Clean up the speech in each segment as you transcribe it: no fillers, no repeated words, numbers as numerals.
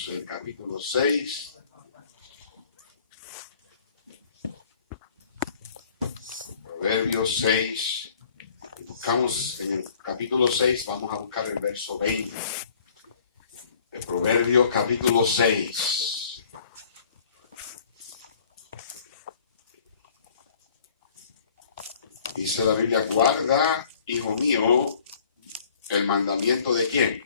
Proverbios, el capítulo 6. Proverbios 6. Buscamos en el capítulo 6, vamos a buscar el verso 20. De Proverbios capítulo 6. Dice la Biblia, guarda, hijo mío, el mandamiento de ¿quién?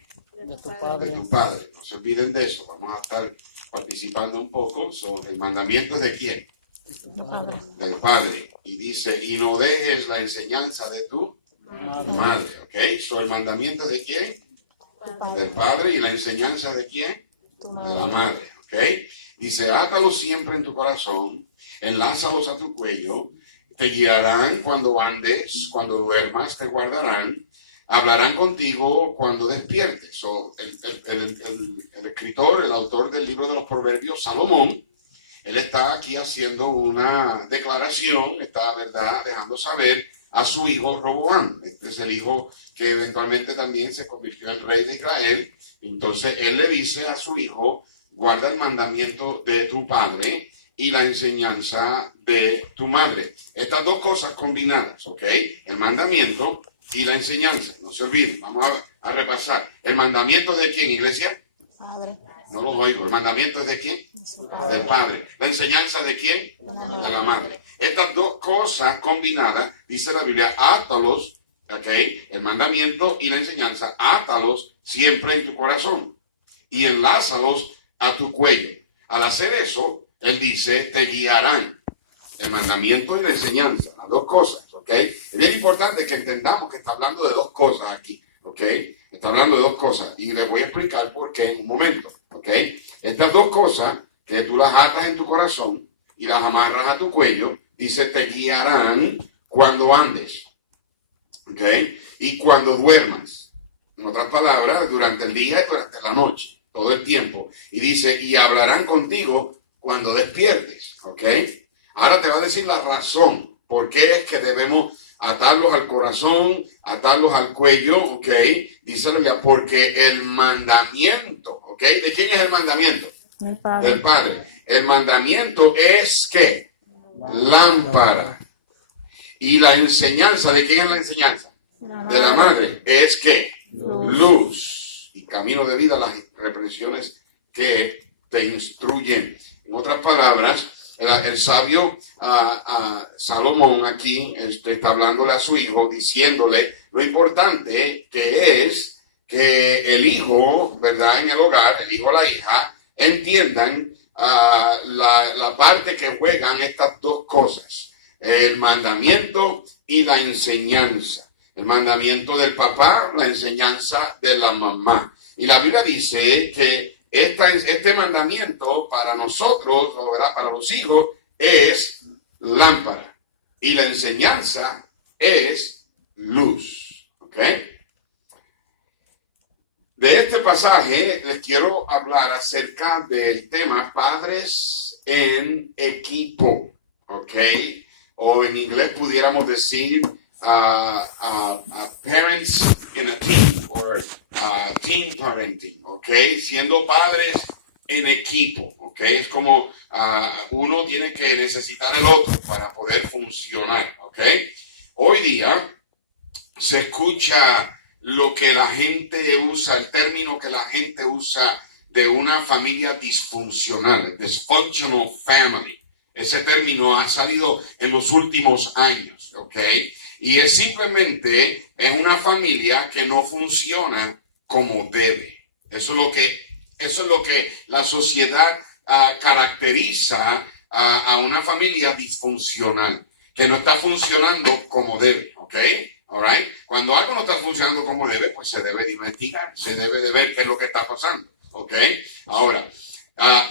De tu padre. De tu padre. No se olviden de eso. Vamos a estar participando un poco sobre el mandamiento de ¿quién? Padre. Del padre. Y dice, y no dejes la enseñanza de tu madre. ¿Ok? So, el mandamiento de ¿quién? Del padre. Y la enseñanza de ¿quién? De la madre. ¿Ok? Dice, átalos siempre en tu corazón, enlázalos a tu cuello, te guiarán cuando andes, cuando duermas, te guardarán. Hablarán contigo cuando despiertes. So, el escritor, el autor del libro de los Proverbios, Salomón, él está aquí haciendo una declaración, está, ¿verdad?, dejando saber a su hijo Roboam. Este es el hijo que eventualmente también se convirtió en rey de Israel. Entonces, él le dice a su hijo, guarda el mandamiento de tu padre y la enseñanza de tu madre. Estas dos cosas combinadas, ¿ok? El mandamiento y la enseñanza. No se olviden, vamos a repasar. ¿El mandamiento de quién, iglesia? Padre. No los oigo. ¿El mandamiento es de quién? Del padre. ¿La enseñanza de quién? De la madre. Estas dos cosas combinadas, dice la Biblia, átalos, ¿ok? El mandamiento y la enseñanza, átalos siempre en tu corazón y enlázalos a tu cuello. Al hacer eso, él dice, te guiarán. El mandamiento y la enseñanza, las dos cosas, ¿ok? Es bien importante que entendamos que está hablando de dos cosas aquí, ¿ok? Está hablando de dos cosas y les voy a explicar por qué en un momento, ¿ok? Estas dos cosas, que tú las atas en tu corazón y las amarras a tu cuello, dice, te guiarán cuando andes, ¿ok? Y cuando duermas. En otras palabras, durante el día y durante la noche, todo el tiempo. Y dice, y hablarán contigo cuando despiertes, ¿ok? Ahora te va a decir la razón por qué es que debemos atarlos al corazón, atarlos al cuello, ¿ok? Dice la Biblia, porque el mandamiento, ¿ok? ¿De quién es el mandamiento? Del Padre. Del Padre. El mandamiento es ¿qué? Lámpara. Y la enseñanza, ¿de quién es la enseñanza? De la madre. Es ¿qué? Luz. Y camino de vida, las reprensiones que te instruyen. En otras palabras, el sabio Salomón aquí está hablándole a su hijo, diciéndole lo importante que es que el hijo, ¿verdad?, en el hogar, el hijo o la hija, entiendan la parte que juegan estas dos cosas, el mandamiento y la enseñanza. El mandamiento del papá, la enseñanza de la mamá. Y la Biblia dice que este mandamiento para nosotros, ¿verdad?, para los hijos, es lámpara. Y la enseñanza es luz. ¿Ok? De este pasaje les quiero hablar acerca del tema padres en equipo. ¿Ok? O en inglés pudiéramos decir parents in a team, or team parenting, ¿ok? Siendo padres en equipo, ¿ok? Es como uno tiene que necesitar el otro para poder funcionar, ¿ok? Hoy día se escucha lo que la gente usa, el término que la gente usa de una familia disfuncional, dysfunctional family. Ese término ha salido en los últimos años, ¿ok? Y es simplemente una familia que no funciona como debe. Eso es lo que la sociedad caracteriza a una familia disfuncional, que no está funcionando como debe, ¿ok? All right. Cuando algo no está funcionando como debe, pues se debe de investigar, se debe de ver qué es lo que está pasando, ¿ok? Ahora,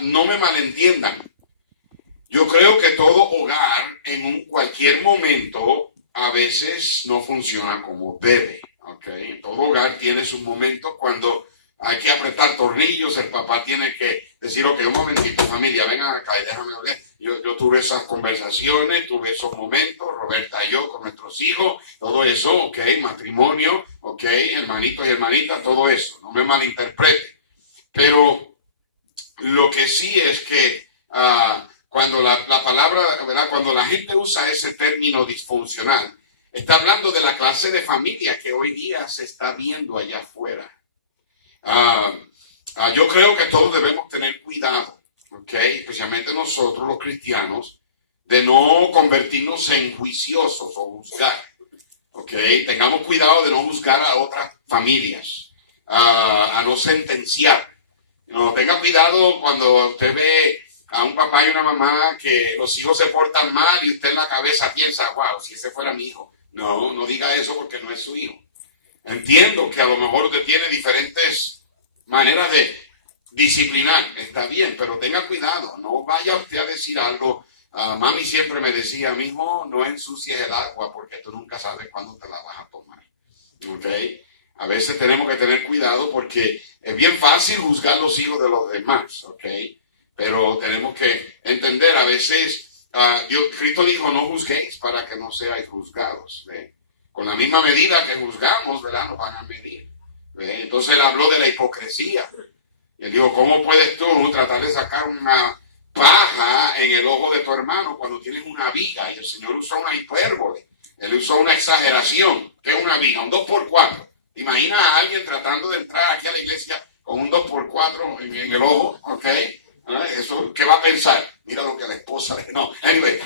no me malentiendan. Yo creo que todo hogar en cualquier momento a veces no funciona como debe, ¿ok? Todo hogar tiene sus momentos cuando hay que apretar tornillos, el papá tiene que decir, ok, un momentito, familia, vengan acá y déjame hablar. Yo tuve esas conversaciones, tuve esos momentos, Roberta y yo con nuestros hijos, todo eso, ok, matrimonio, ok, hermanitos y hermanitas, todo eso, no me malinterprete. Pero que sí es que cuando la palabra, ¿verdad? Cuando la gente usa ese término disfuncional, está hablando de la clase de familia que hoy día se está viendo allá afuera. Yo creo que todos debemos tener cuidado, ¿ok? Especialmente nosotros los cristianos, de no convertirnos en juiciosos o juzgar, ¿ok? Tengamos cuidado de no juzgar a otras familias, a no sentenciar. No, tenga cuidado cuando usted ve a un papá y una mamá que los hijos se portan mal y usted en la cabeza piensa, wow, si ese fuera mi hijo. No, no diga eso porque no es su hijo. Entiendo que a lo mejor usted tiene diferentes maneras de disciplinar, está bien, pero tenga cuidado, no vaya usted a decir algo. Mami siempre me decía, mi hijo, no ensucies el agua porque tú nunca sabes cuándo te la vas a tomar. ¿Ok? A veces tenemos que tener cuidado porque es bien fácil juzgar los hijos de los demás, ¿ok? Pero tenemos que entender, a veces, Cristo dijo, no juzguéis para que no seáis juzgados, ¿ve? Con la misma medida que juzgamos, ¿verdad? Nos van a medir, ¿ve? Entonces él habló de la hipocresía. Y él dijo, ¿cómo puedes tú tratar de sacar una paja en el ojo de tu hermano cuando tienes una viga? Y el Señor usó una hipérbole, él usó una exageración. ¿Qué es una viga? Un 2x4. Imagina a alguien tratando de entrar aquí a la iglesia con un 2x4 en el ojo, ¿ok? Eso, ¿qué va a pensar? Mira lo que la esposa le... No, anyway,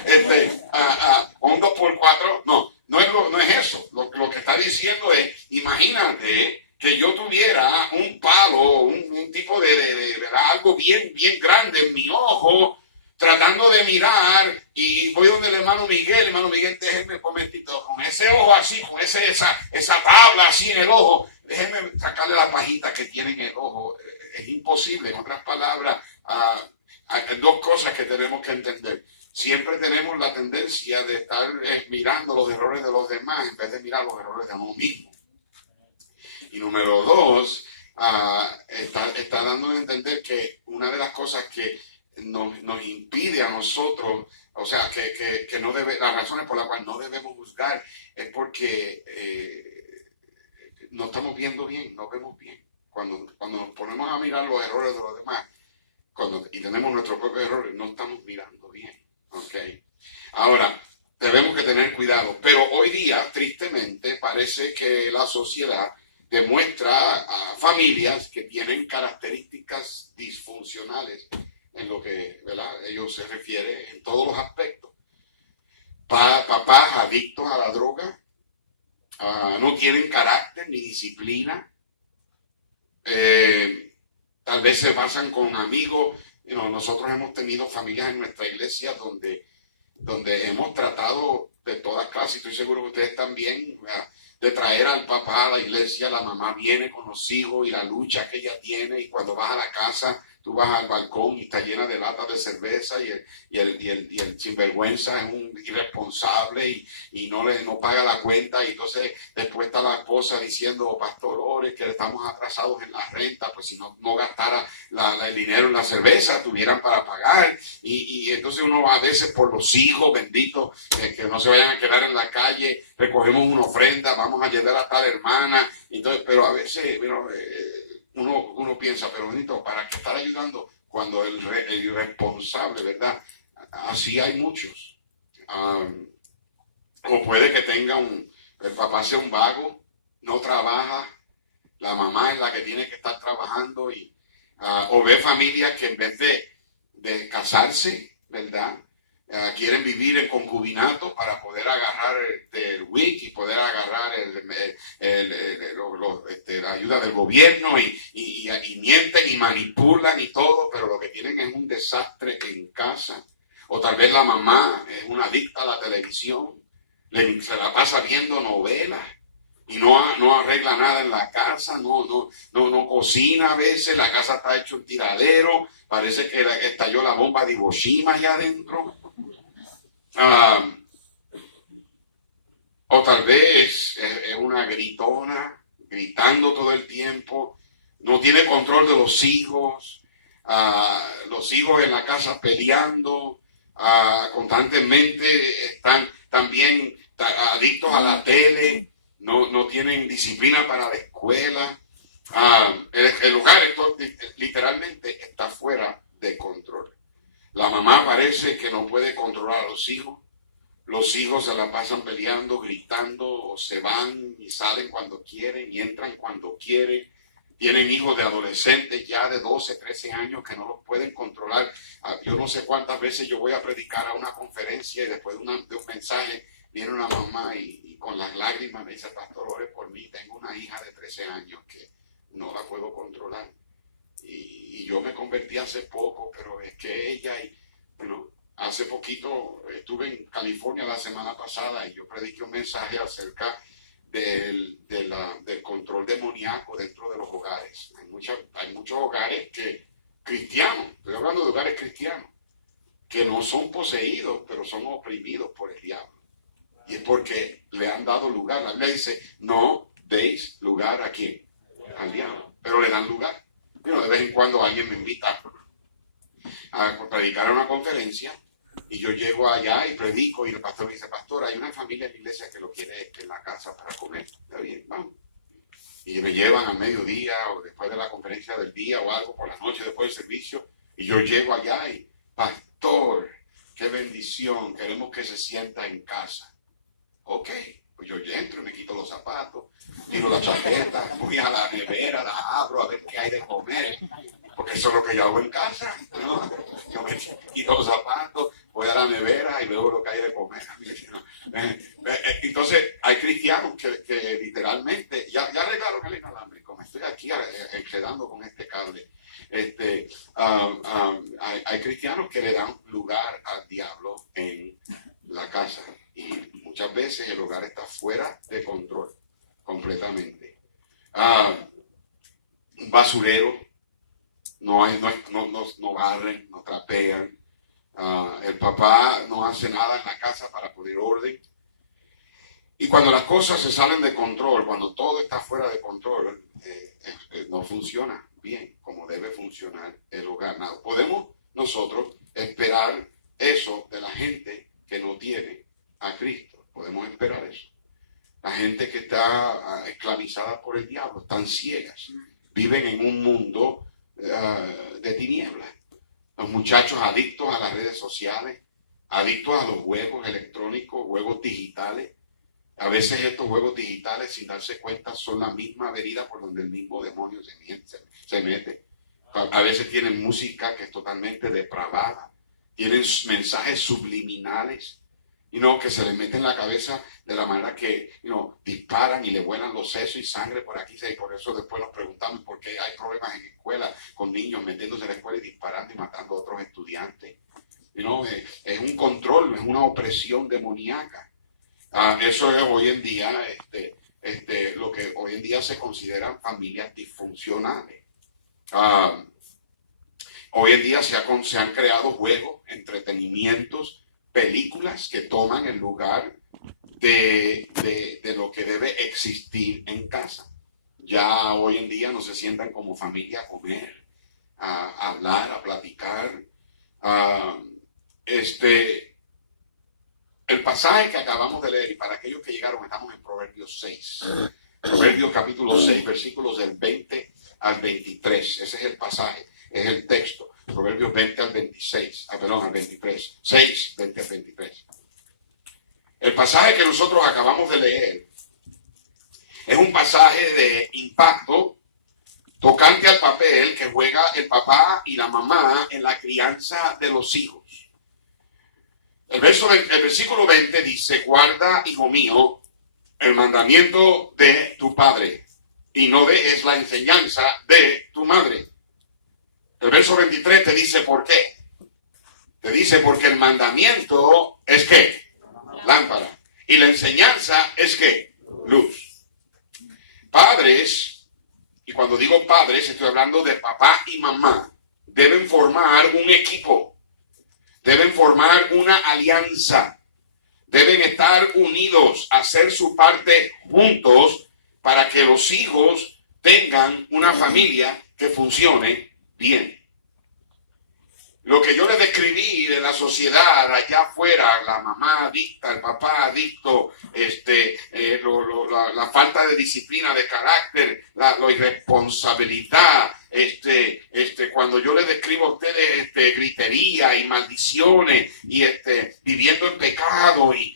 un 2x4, no es eso. Lo que está diciendo es, imagínate que yo tuviera un palo, un tipo de algo bien grande en mi ojo, tratando de mirar, y voy donde el hermano Miguel, déjenme un momentito, con ese ojo así, con esa tabla así en el ojo, déjenme sacarle la pajita que tiene en el ojo. Es imposible. En otras palabras, hay dos cosas que tenemos que entender. Siempre tenemos la tendencia de estar mirando los errores de los demás en vez de mirar los errores de uno mismo. Y número dos, está dando a entender que una de las cosas que nos impide a nosotros, o sea, que no debe, las razones por las cuales no debemos juzgar es porque no estamos viendo bien, no vemos bien. Cuando nos ponemos a mirar los errores de los demás, y tenemos nuestros propios errores, no estamos mirando bien, ¿ok? Ahora, debemos que tener cuidado, pero hoy día, tristemente, parece que la sociedad demuestra a familias que tienen características disfuncionales en lo que, ¿verdad?, ellos se refiere en todos los aspectos. Papás adictos a la droga, no tienen carácter ni disciplina, tal vez se basan con amigos. Nosotros hemos tenido familias en nuestra iglesia donde hemos tratado de todas clases, estoy seguro que ustedes también, de traer al papá a la iglesia. La mamá viene con los hijos y la lucha que ella tiene, y cuando vas a la casa, tú vas al balcón y está llena de latas de cerveza, y el sinvergüenza es un irresponsable y no paga la cuenta, y entonces después está la esposa diciendo, pastor, ore, que estamos atrasados en la renta, pues si no gastara el dinero en la cerveza, tuvieran para pagar, y entonces uno a veces por los hijos, benditos, que no se vayan a quedar en la calle, recogemos una ofrenda, vamos a llevar a tal hermana, entonces, pero a veces, uno piensa, pero bonito, ¿para qué estar ayudando cuando el irresponsable, verdad? Así hay muchos. O puede que el papá sea un vago, no trabaja, la mamá es la que tiene que estar trabajando, o ve familias que en vez de casarse, ¿verdad?, quieren vivir en concubinato para poder agarrar el WIC y poder agarrar la ayuda del gobierno, y mienten y manipulan y todo, pero lo que tienen es un desastre en casa. O tal vez la mamá es una adicta a la televisión, se la pasa viendo novelas y no arregla nada en la casa, no cocina a veces, la casa está hecho un tiradero, parece que estalló la bomba de Hiroshima allá adentro. O tal vez es una gritona, gritando todo el tiempo, no tiene control de los hijos en la casa peleando, constantemente están también adictos a la tele, no tienen disciplina para la escuela. El lugar literalmente está fuera de control. parece que no puede controlar a los hijos. Los hijos se la pasan peleando, gritando, o se van y salen cuando quieren y entran cuando quieren. Tienen hijos de adolescentes ya de 12, 13 años que no los pueden controlar. Yo no sé cuántas veces yo voy a predicar a una conferencia y después de un mensaje viene una mamá y con las lágrimas me dice: pastor, ore por mí, tengo una hija de 13 años que no la puedo controlar. Y yo me convertí hace poco, pero es que ella, hace poquito estuve en California la semana pasada y yo prediqué un mensaje acerca del control demoníaco dentro de los hogares. Hay muchos hogares cristianos, estoy hablando de hogares cristianos, que no son poseídos, pero son oprimidos por el diablo. Y es porque le han dado lugar. La Biblia dice: no deis lugar ¿a quién? Al diablo. Pero le dan lugar. De vez en cuando alguien me invita a predicar a una conferencia y yo llego allá y predico y el pastor me dice: pastor, hay una familia en la iglesia que lo quiere en la casa para comer. Está bien, vamos. Y me llevan a mediodía o después de la conferencia del día o algo, por la noche después del servicio, y yo llego allá y: pastor, qué bendición, queremos que se sienta en casa. Ok, pues yo entro y me quito los zapatos, tiro la chaqueta, voy a la nevera, la abro a ver qué hay de comer, porque eso es lo que yo hago en casa, ¿no? Yo me quito los zapatos, voy a la nevera y veo lo que hay de comer. Entonces, hay cristianos que literalmente, ya arreglaron el inalámbrico, me estoy aquí enredando con este cable. Hay cristianos que le dan lugar al diablo en la casa y muchas veces el hogar está fuera de control completamente. Basurero, no barren, no trapean. El papá no hace nada en la casa para poner orden. Y cuando las cosas se salen de control, cuando todo está fuera de control, no funciona bien como debe funcionar el hogar. Nada, podemos nosotros esperar eso de la gente que no tiene a Cristo. Podemos esperar eso. La gente que está esclavizada por el diablo, están ciegas, viven en un mundo de tinieblas. Los muchachos adictos a las redes sociales, adictos a los juegos electrónicos, juegos digitales. A veces estos juegos digitales, sin darse cuenta, son la misma avenida por donde el mismo demonio se mete. A veces tienen música que es totalmente depravada, tienen mensajes subliminales, que se les mete en la cabeza de la manera que disparan y le vuelan los sesos y sangre por aquí. Y por eso después nos preguntamos por qué hay problemas en escuela con niños metiéndose en la escuela y disparando y matando a otros estudiantes. Es un control, es una opresión demoníaca. Eso es hoy en día lo que hoy en día se consideran familias disfuncionales. Hoy en día se han creado juegos, entretenimientos, películas que toman el lugar de lo que debe existir en casa. Ya hoy en día no se sientan como familia a comer, a hablar, a platicar. El pasaje que acabamos de leer, y para aquellos que llegaron, estamos en Proverbios 6. Proverbios capítulo 6, versículos del 20 al 23. Ese es el pasaje, es el texto. Proverbios 20 al 26, al 23. 6, 20 al 23. El pasaje que nosotros acabamos de leer es un pasaje de impacto tocante al papel que juega el papá y la mamá en la crianza de los hijos. El versículo 20 dice: guarda, hijo mío, el mandamiento de tu padre y no dejes la enseñanza de tu madre. El verso 23 te dice por qué. Te dice porque el mandamiento es ¿qué? Lámpara. Y la enseñanza es ¿qué? Luz. Padres, y cuando digo padres estoy hablando de papá y mamá, deben formar un equipo. Deben formar una alianza. Deben estar unidos, hacer su parte juntos para que los hijos tengan una familia que funcione bien. Lo que yo les describí de la sociedad allá afuera, la mamá adicta, el papá adicto, la falta de disciplina, de carácter, la irresponsabilidad, cuando yo les describo a ustedes gritería y maldiciones y viviendo en pecado y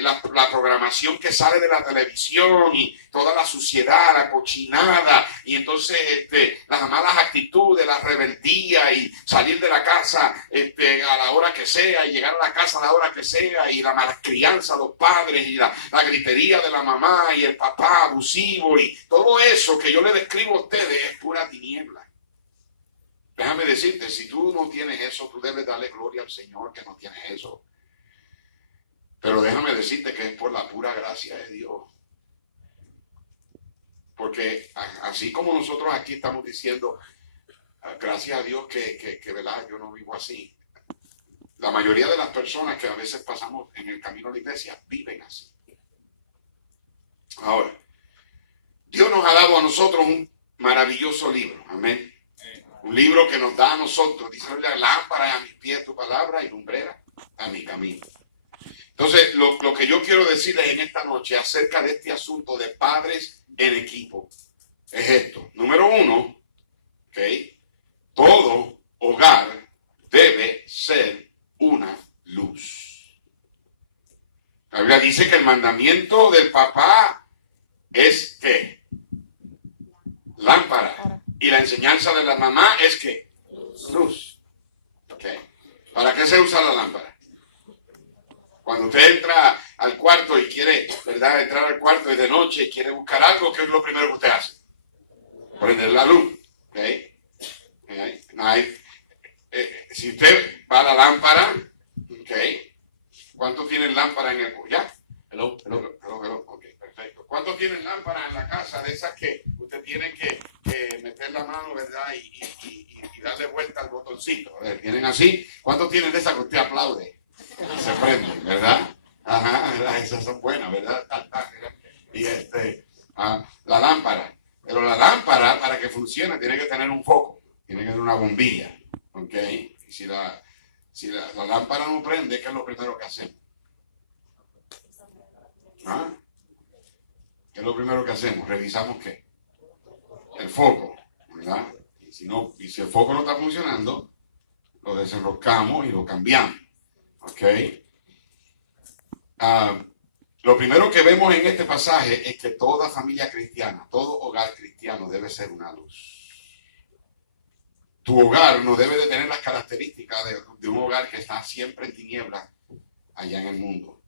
la programación que sale de la televisión y toda la suciedad, la cochinada y entonces las malas actitudes, la rebeldía y salir de la casa a la hora que sea y llegar a la casa a la hora que sea y la malcrianza de los padres y la gritería de la mamá y el papá abusivo y todo eso que yo le describo a ustedes es pura tiniebla. Déjame decirte, si tú no tienes eso, tú debes darle gloria al Señor que no tienes eso. Pero déjame decirte que es por la pura gracia de Dios. Porque así como nosotros aquí estamos diciendo, gracias a Dios que ¿verdad? Yo no vivo así. La mayoría de las personas que a veces pasamos en el camino a la iglesia viven así. Ahora, Dios nos ha dado a nosotros un maravilloso libro, amén. Un libro que nos da a nosotros, dice la lámpara a mis pies tu palabra y lumbrera a mi camino. Entonces, lo que yo quiero decirles en esta noche acerca de este asunto de padres en equipo es esto. Número 1, todo hogar debe ser una luz. La Biblia dice que el mandamiento del papá es ¿qué? Lámpara. Y la enseñanza de la mamá es ¿qué? Luz. ¿Para qué se usa la lámpara? Cuando usted entra al cuarto y quiere, ¿verdad? Entrar al cuarto y de noche y quiere buscar algo, ¿qué es lo primero que usted hace? Prender la luz. Si usted va a la lámpara, ¿cuántos tienen lámpara en el cuarto? ¿Ya? Hello. Ok, perfecto. ¿Cuántos tienen lámpara en la casa de esas que usted tiene que meter la mano, ¿verdad? Y darle vuelta al botoncito. A ver, ¿tienen así? ¿Cuántos tienen de esas que usted aplaude? Y se prenden, ¿verdad? Ajá, ¿verdad? Esas son buenas, ¿verdad? Y la lámpara. Pero la lámpara, para que funcione, tiene que tener un foco. Tiene que tener una bombilla. ¿Ok? Y si la lámpara no prende, ¿qué es lo primero que hacemos? ¿Ah? ¿Qué es lo primero que hacemos? Revisamos ¿qué? El foco, ¿verdad? Y si el foco no está funcionando, lo desenroscamos y lo cambiamos. ¿Ok? Lo primero que vemos en este pasaje es que toda familia cristiana, todo hogar cristiano debe ser una luz. Tu hogar no debe de tener las características de un hogar que está siempre en tinieblas allá en el mundo.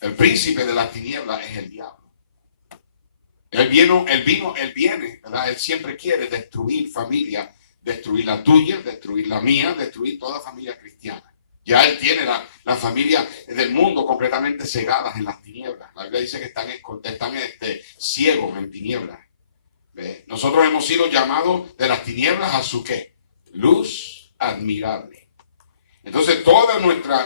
El príncipe de las tinieblas es el diablo. Él viene, ¿verdad? Él siempre quiere destruir familia, destruir la tuya, destruir la mía, destruir toda familia cristiana. Ya él tiene la familia del mundo completamente cegadas en las tinieblas. La Biblia dice que están ciegos en tinieblas. ¿Ve? Nosotros hemos sido llamados de las tinieblas a su ¿qué? Luz admirable. Entonces todos nuestros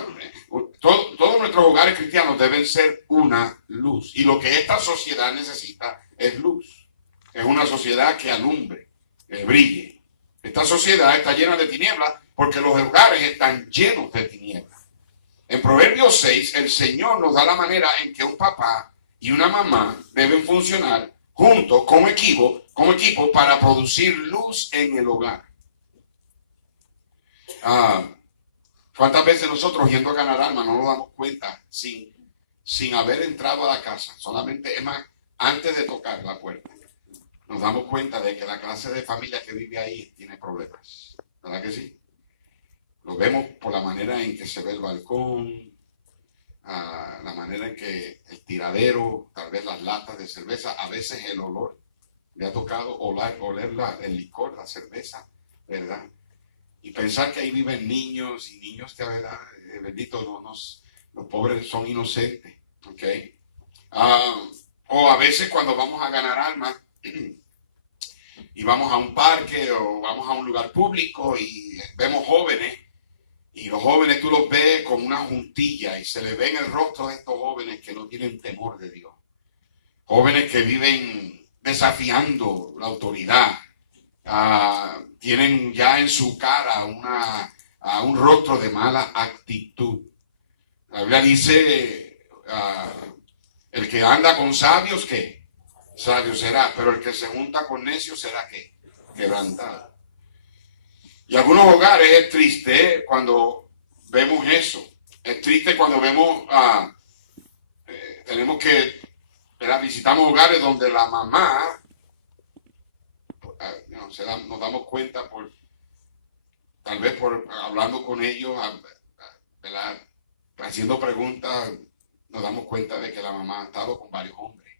hogares cristianos deben ser una luz. Y lo que esta sociedad necesita es luz. Es una sociedad que alumbre, que brille. Esta sociedad está llena de tinieblas porque los hogares están llenos de tinieblas. En Proverbios 6, el Señor nos da la manera en que un papá y una mamá deben funcionar juntos como equipo para producir luz en el hogar. ¿Cuántas veces nosotros yendo a ganar alma no nos damos cuenta sin haber entrado a la casa? Solamente, es más, antes de tocar la puerta, nos damos cuenta de que la clase de familia que vive ahí tiene problemas. ¿Verdad que sí? Lo vemos por la manera en que se ve el balcón, la manera en que el tiradero, tal vez las latas de cerveza, a veces el olor. Le ha tocado oler el licor, la cerveza, ¿verdad? Y pensar que ahí viven niños y niños que, ¿verdad? Bendito, los pobres son inocentes, ¿ok? O a veces cuando vamos a ganar almas y vamos a un parque o vamos a un lugar público y vemos jóvenes, y los jóvenes tú los ves con una juntilla y se les ve en el rostro de estos jóvenes que no tienen temor de Dios. Jóvenes que viven desafiando la autoridad. Tienen ya en su cara un rostro de mala actitud. La Biblia dice, el que anda con sabios, ¿qué? Sabio será, pero el que se junta con necios será ¿qué? quebrantado. Y algunos hogares es triste cuando vemos eso. Es triste cuando vemos, tenemos que, ¿verdad? Visitamos hogares donde la mamá, nos damos cuenta tal vez por hablando con ellos, ¿verdad? Haciendo preguntas, nos damos cuenta de que la mamá ha estado con varios hombres.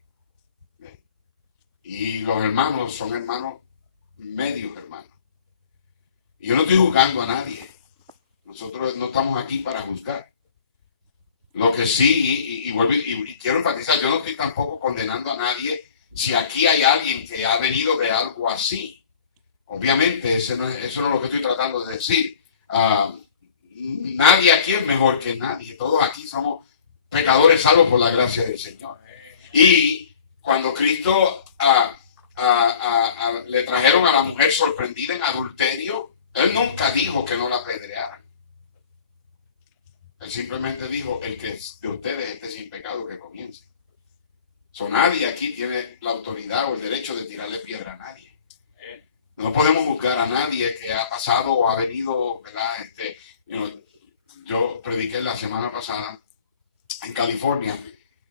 Y los hermanos son hermanos, medios hermanos. Y yo no estoy juzgando a nadie. Nosotros no estamos aquí para juzgar. Lo que sí, y quiero enfatizar, yo no estoy tampoco condenando a nadie si aquí hay alguien que ha venido de algo así. Obviamente, eso no es lo que estoy tratando de decir. Nadie aquí es mejor que nadie. Todos aquí somos pecadores salvos por la gracia del Señor. Y cuando Cristo le trajeron a la mujer sorprendida en adulterio, Él nunca dijo que no la apedrearan. Él simplemente dijo, el que de ustedes esté sin pecado, que comience. Nadie aquí tiene la autoridad o el derecho de tirarle piedra a nadie. No podemos juzgar a nadie que ha pasado o ha venido, ¿verdad? Yo prediqué la semana pasada en California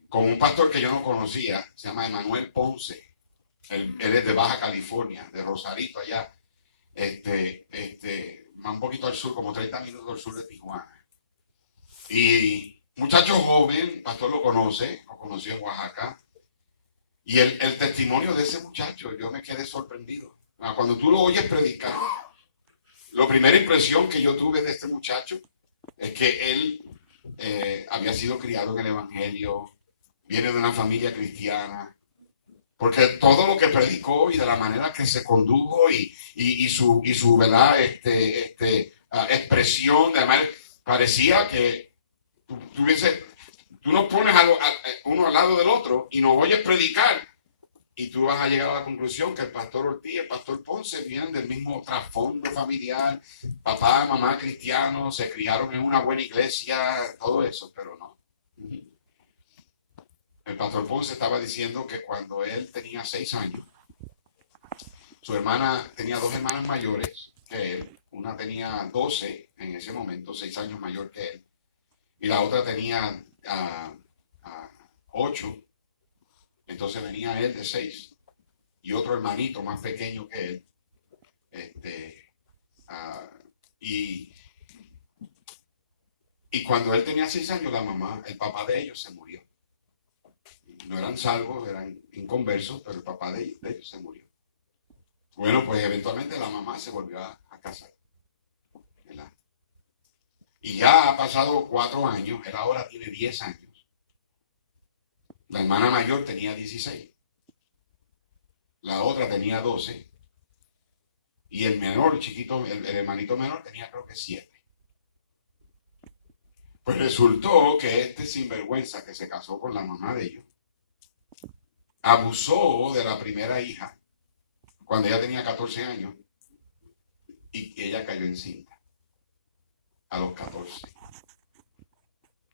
con un pastor que yo no conocía, se llama Emanuel Ponce. Él es de Baja California, de Rosarito allá, un poquito al sur, como 30 minutos al sur de Tijuana. Y muchacho joven, pastor lo conoció en Oaxaca. Y el testimonio de ese muchacho, yo me quedé sorprendido. Cuando tú lo oyes predicar, la primera impresión que yo tuve de este muchacho es que él había sido criado en el Evangelio, viene de una familia cristiana, porque todo lo que predicó y de la manera que se condujo y su ¿verdad? Expresión, además, parecía que tú nos pones uno al lado del otro y nos oyes predicar y tú vas a llegar a la conclusión que el pastor Ortiz y el pastor Ponce vienen del mismo trasfondo familiar, papá, mamá cristianos, se criaron en una buena iglesia, todo eso, pero no. El pastor Ponce estaba diciendo que cuando él tenía 6 años, su hermana tenía 2 hermanas mayores que él, una tenía 12 en ese momento, 6 años mayor que él, y la otra tenía 8, entonces venía él de 6 y otro hermanito más pequeño que él, y cuando él tenía 6 años, el papá de ellos se murió. No eran salvos, eran inconversos, pero el papá de ellos se murió. Bueno, pues eventualmente la mamá se volvió a casar, ¿verdad? Y ya ha pasado 4 años, él ahora tiene 10 años. La hermana mayor tenía 16. La otra tenía 12. Y el menor, chiquito, el hermanito menor tenía creo que 7. Pues resultó que este sinvergüenza que se casó con la mamá de ellos, abusó de la primera hija cuando ella tenía 14 años y ella cayó encinta a los 14.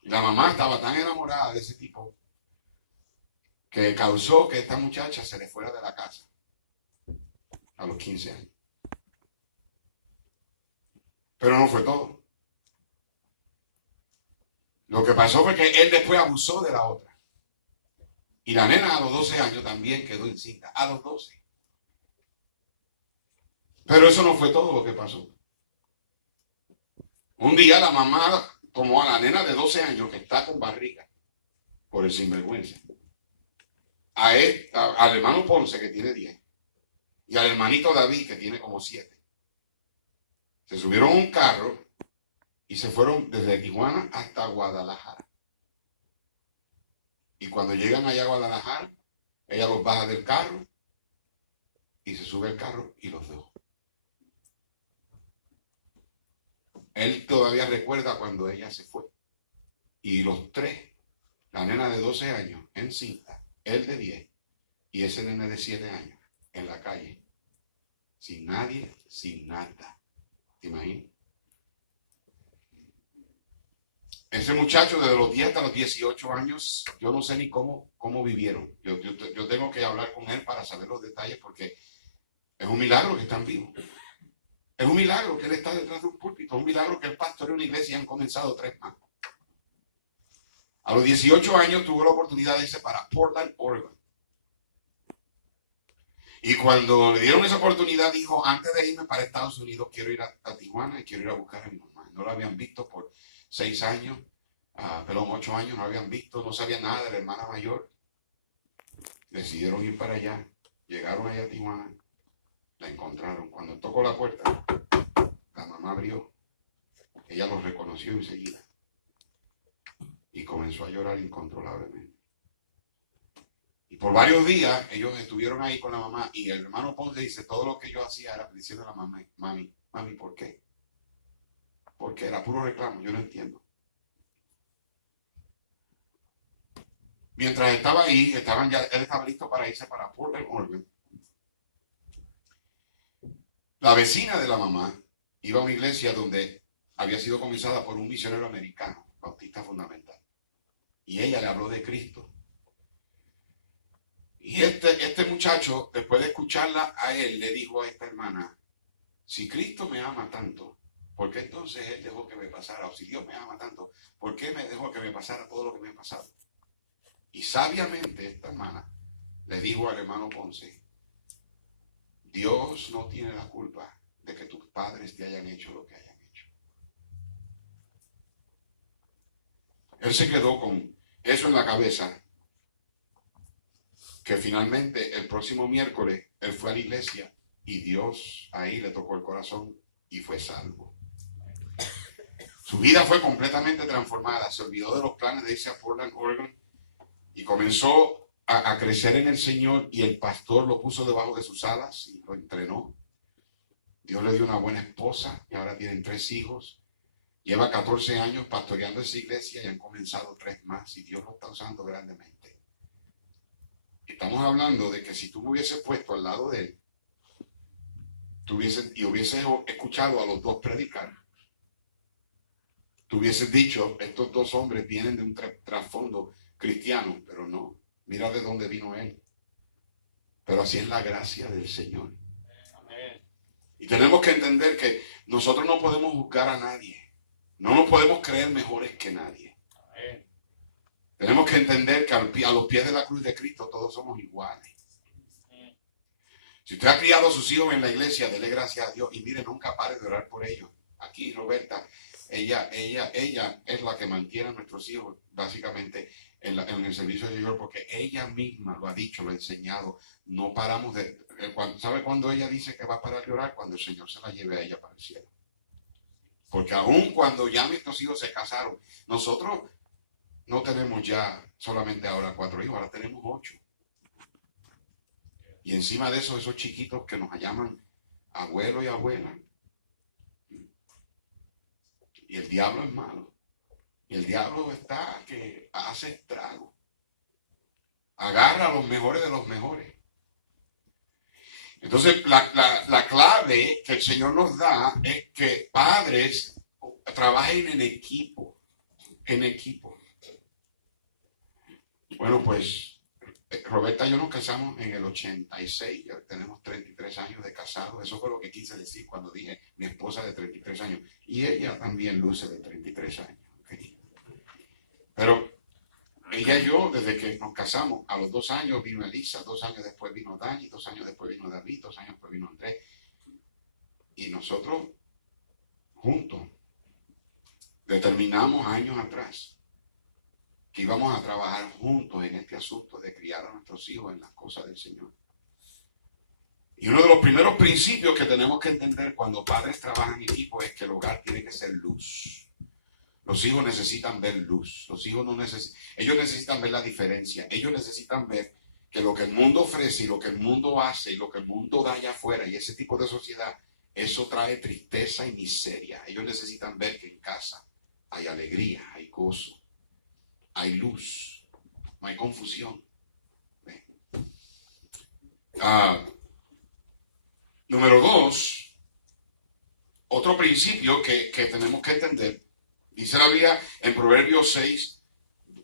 Y la mamá estaba tan enamorada de ese tipo que causó que esta muchacha se le fuera de la casa a los 15 años. Pero no fue todo. Lo que pasó fue que él después abusó de la otra. Y la nena a los 12 años también quedó encinta, a los 12. Pero eso no fue todo lo que pasó. Un día la mamá tomó a la nena de 12 años que está con barriga por el sinvergüenza, al hermano Ponce que tiene 10 y al hermanito David que tiene como 7. Se subieron a un carro y se fueron desde Tijuana hasta Guadalajara. Y cuando llegan allá a Guadalajara, ella los baja del carro y se sube al carro y los dejó. Él todavía recuerda cuando ella se fue. Y los 3, la nena de 12 años encinta, él de 10 y ese nene de 7 años en la calle, sin nadie, sin nada. ¿Te imaginas? Ese muchacho desde los 10 hasta los 18 años, yo no sé ni cómo vivieron. Yo tengo que hablar con él para saber los detalles porque Es un milagro que están vivos. Es un milagro que él está detrás de un púlpito. Es un milagro que el pastor de una iglesia y han comenzado 3 más. A los 18 años tuvo la oportunidad de irse para Portland, Oregon. Y cuando le dieron esa oportunidad, dijo, antes de irme para Estados Unidos, quiero ir a Tijuana y quiero ir a buscar a mi mamá. No la habían visto por 6 años, perdón, 8 años, no la habían visto, no sabían nada de la hermana mayor. Decidieron ir para allá. Llegaron allá a Tijuana, la encontraron. Cuando tocó la puerta, la mamá abrió. Ella los reconoció enseguida y comenzó a llorar incontrolablemente. Y por varios días ellos estuvieron ahí con la mamá y el hermano Ponce dice, todo lo que yo hacía era diciendo a la mamá, mami, ¿por qué? Porque era puro reclamo, yo no entiendo. Mientras estaba ahí, él estaba listo para irse para Portland, Oregon. La vecina de la mamá iba a una iglesia donde había sido comenzada por un misionero americano, bautista fundamental. Y ella le habló de Cristo. Y este muchacho, después de escucharla a él, le dijo a esta hermana, si Cristo me ama tanto, ¿por qué entonces él dejó que me pasara? O si Dios me ama tanto, ¿por qué me dejó que me pasara todo lo que me ha pasado? Y sabiamente esta hermana le dijo al hermano Ponce, Dios no tiene la culpa de que tus padres te hayan hecho lo que hayan hecho. Él se quedó con eso en la cabeza, que finalmente el próximo miércoles él fue a la iglesia y Dios ahí le tocó el corazón y fue salvo. Su vida fue completamente transformada, se olvidó de los planes de irse a Portland, Oregon y comenzó a crecer en el Señor y el pastor lo puso debajo de sus alas y lo entrenó. Dios le dio una buena esposa y ahora tienen 3 hijos. Lleva 14 años pastoreando esa iglesia y han comenzado 3 más y Dios lo está usando grandemente. Estamos hablando de que si tú me hubieses puesto al lado de él, hubieses escuchado a los 2 predicar, tú hubieses dicho, estos 2 hombres vienen de un trasfondo cristiano, pero no, mira de dónde vino él. Pero así es la gracia del Señor. Amén. Y tenemos que entender que nosotros no podemos juzgar a nadie, no nos podemos creer mejores que nadie. Amén. Tenemos que entender que a los pies de la cruz de Cristo todos somos iguales. Si usted ha criado a sus hijos en la iglesia, dele gracias a Dios y mire, nunca pare de orar por ellos. Aquí Roberta, ella es la que mantiene a nuestros hijos básicamente en el servicio del Señor, porque ella misma lo ha dicho, lo ha enseñado. No paramos de... ¿Sabe cuándo ella dice que va a parar de orar? Cuando el Señor se la lleve a ella para el cielo. Porque aún cuando ya nuestros hijos se casaron, nosotros no tenemos ya solamente ahora 4 hijos, ahora tenemos 8. Y encima de eso, esos chiquitos que nos llaman abuelo y abuela. Y el diablo es malo. Y el diablo está que hace estrago. Agarra a los mejores de los mejores. Entonces, la clave que el Señor nos da es que padres trabajen en equipo. En equipo. Bueno, pues Roberta y yo nos casamos en el 86, ya tenemos 33 años de casados. Eso fue lo que quise decir cuando dije mi esposa de 33 años. Y ella también luce de 33 años. ¿Okay? Pero ella y yo, desde que nos casamos, a los 2 años vino Elisa, 2 años después vino Dani, 2 años después vino David, 2 años después vino Andrés. Y nosotros, juntos, determinamos años atrás que íbamos a trabajar juntos en este asunto de criar a nuestros hijos en las cosas del Señor. Y uno de los primeros principios que tenemos que entender cuando padres trabajan en equipo es que el hogar tiene que ser luz. Los hijos necesitan ver luz. Los hijos ellos necesitan ver la diferencia. Ellos necesitan ver que lo que el mundo ofrece y lo que el mundo hace y lo que el mundo da allá afuera y ese tipo de sociedad, eso trae tristeza y miseria. Ellos necesitan ver que en casa hay alegría, hay gozo. Hay luz, no hay confusión. Número 2, otro principio que tenemos que entender, dice la Biblia en Proverbios 6,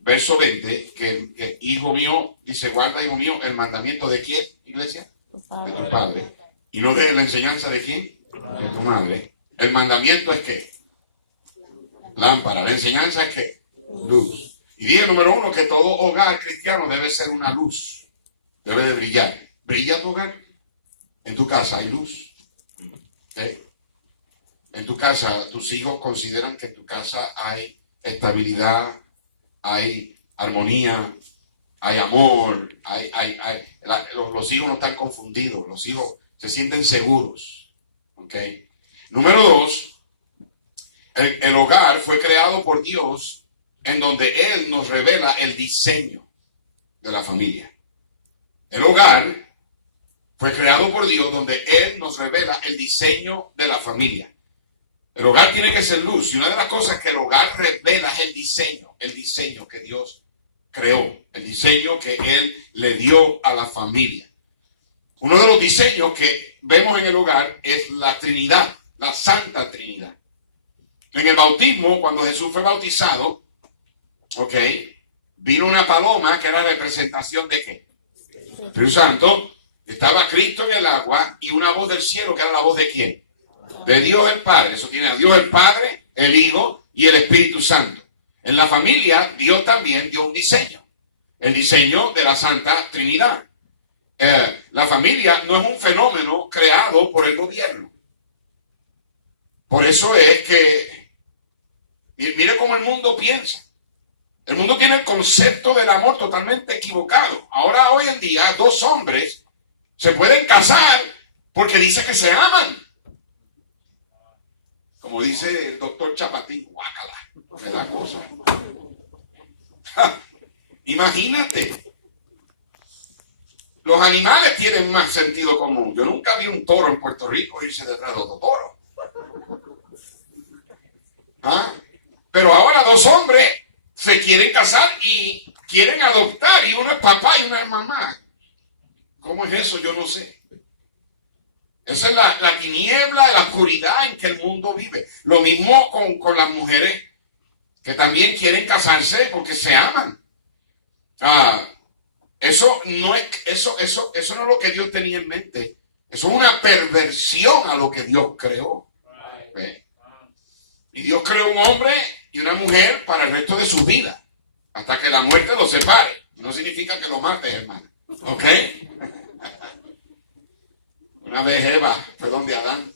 verso 20, que hijo mío, dice, guarda, hijo mío, el mandamiento de quién, iglesia, de tu padre, ¿Y no de la enseñanza de quién? De tu madre. El mandamiento es ¿qué? Lámpara. La enseñanza es ¿qué? Luz. Y dije número 1 que todo hogar cristiano debe ser una luz. Debe de brillar. ¿Brilla tu hogar? En tu casa hay luz. ¿Eh? En tu casa, tus hijos consideran que en tu casa hay estabilidad, hay armonía, hay amor, los hijos no están confundidos, los hijos se sienten seguros. ¿Okay? Número 2, el hogar fue creado por Dios en donde Él nos revela el diseño de la familia. El hogar fue creado por Dios donde Él nos revela el diseño de la familia. El hogar tiene que ser luz y una de las cosas que el hogar revela es el diseño que Dios creó, el diseño que Él le dio a la familia. Uno de los diseños que vemos en el hogar es la Trinidad, la Santa Trinidad. En el bautismo, cuando Jesús fue bautizado, vino una paloma que era representación de ¿qué? Espíritu Santo. Estaba Cristo en el agua y una voz del cielo que era la voz de ¿quién? De Dios el Padre. Eso tiene a Dios el Padre, el Hijo y el Espíritu Santo. En la familia, Dios también dio un diseño. El diseño de la Santa Trinidad. La familia no es un fenómeno creado por el gobierno. Por eso es que, mire cómo el mundo piensa. El mundo tiene el concepto del amor totalmente equivocado. Ahora, hoy en día, 2 hombres se pueden casar porque dicen que se aman. Como dice el doctor Chapatín, guácala, me da cosa. Imagínate. Los animales tienen más sentido común. Yo nunca vi un toro en Puerto Rico irse detrás de otro toro. Pero ahora 2 hombres se quieren casar y quieren adoptar. Y uno es papá y una es mamá. ¿Cómo es eso? Yo no sé. Esa es la tiniebla, la oscuridad en que el mundo vive. Lo mismo con las mujeres que también quieren casarse porque se aman. Eso no es lo que Dios tenía en mente. Eso es una perversión a lo que Dios creó. ¿Ve? Y Dios creó un hombre y una mujer para el resto de su vida, hasta que la muerte los separe. No significa que lo mates, hermano. ¿Ok? Una vez Eva fue donde Adán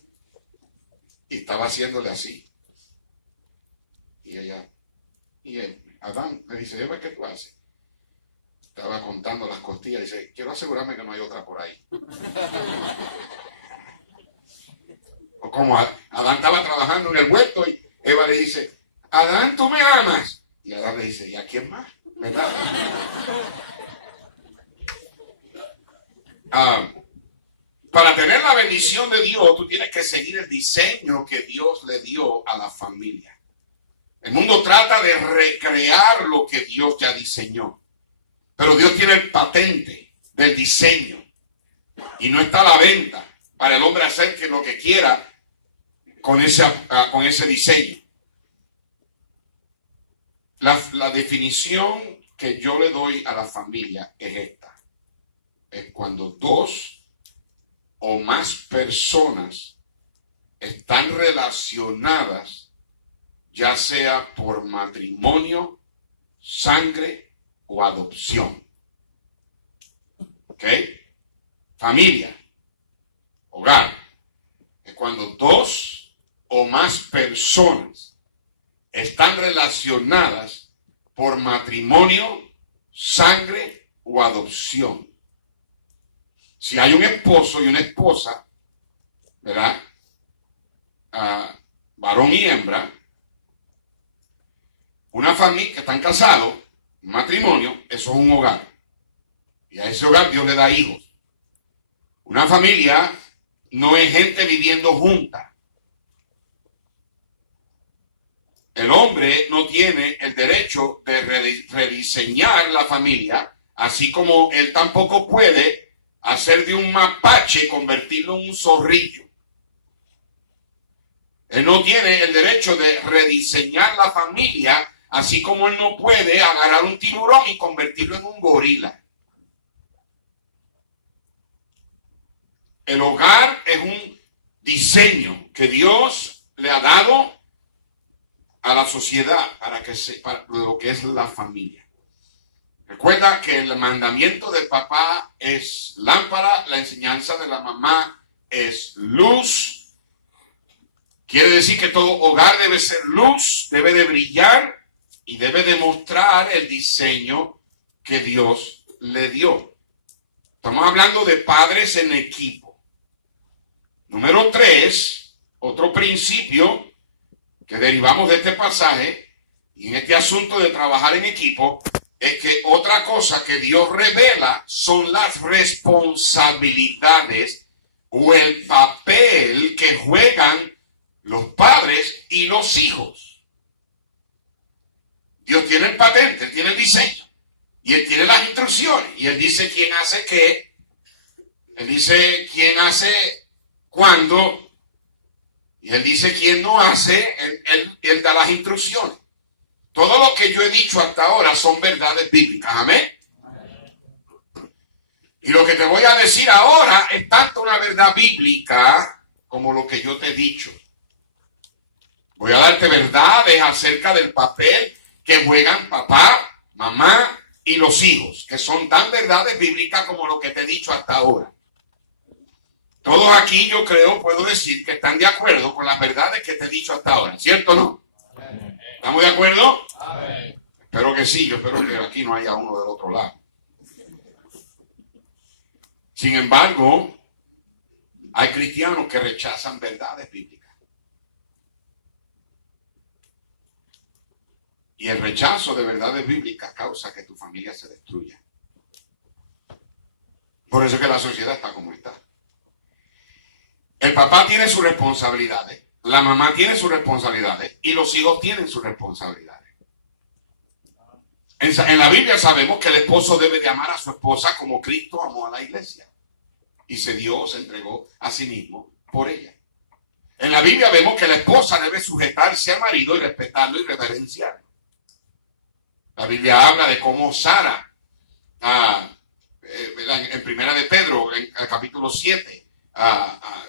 y estaba haciéndole así. Y Adán le dice, Eva, ¿qué tú haces? Estaba contando las costillas. Dice, quiero asegurarme que no hay otra por ahí. O como Adán estaba trabajando en el huerto y Eva le dice, Adán, ¿tú me amas? Y Adán le dice, ¿y a quién más? ¿Verdad? Para tener la bendición de Dios, tú tienes que seguir el diseño que Dios le dio a la familia. El mundo trata de recrear lo que Dios ya diseñó. Pero Dios tiene el patente del diseño. Y no está a la venta para el hombre hacer que lo que quiera con ese diseño. La definición que yo le doy a la familia es esta. Es cuando 2 o más personas están relacionadas, ya sea por matrimonio, sangre o adopción. ¿Ok? Familia, hogar, es cuando 2 o más personas están relacionadas por matrimonio, sangre o adopción. Si hay un esposo y una esposa, ¿verdad? Varón y hembra, una familia que están casados, un matrimonio, eso es un hogar. Y a ese hogar Dios le da hijos. Una familia no es gente viviendo junta. El hombre no tiene el derecho de rediseñar la familia, así como él tampoco puede hacer de un mapache, convertirlo en un zorrillo. Él no tiene el derecho de rediseñar la familia, así como él no puede agarrar un tiburón y convertirlo en un gorila. el hogar es un diseño que Dios le ha dado a la sociedad para que sepa lo que es la familia. Recuerda que el mandamiento del papá es lámpara, la enseñanza de la mamá es luz. Quiere decir que todo hogar debe ser luz, debe de brillar y debe demostrar el diseño que Dios le dio. Estamos hablando de padres en equipo. Número 3, otro principio que derivamos de este pasaje y en este asunto de trabajar en equipo, es que otra cosa que Dios revela son las responsabilidades o el papel que juegan los padres y los hijos. Dios tiene el patente, Él tiene el diseño y Él tiene las instrucciones y Él dice quién hace qué, Él dice quién hace cuándo y Él dice quién no hace, Él da las instrucciones. Todo lo que yo he dicho hasta ahora son verdades bíblicas, amén. Y lo que te voy a decir ahora es tanto una verdad bíblica como lo que yo te he dicho. Voy a darte verdades acerca del papel que juegan papá, mamá y los hijos, que son tan verdades bíblicas como lo que te he dicho hasta ahora. Todos aquí, yo creo, puedo decir que están de acuerdo con las verdades que te he dicho hasta ahora, ¿cierto o no? ¿Estamos de acuerdo? Amén. Espero que sí, yo espero que aquí no haya uno del otro lado. Sin embargo, hay cristianos que rechazan verdades bíblicas. Y el rechazo de verdades bíblicas causa que tu familia se destruya. Por eso es que la sociedad está como está. El papá tiene sus responsabilidades, la mamá tiene sus responsabilidades y los hijos tienen sus responsabilidades. En la Biblia sabemos que el esposo debe de amar a su esposa como Cristo amó a la iglesia. Y se entregó a sí mismo por ella. En la Biblia vemos que la esposa debe sujetarse al marido y respetarlo y reverenciarlo. La Biblia habla de cómo Sara, en Primera de Pedro, en el capítulo 7,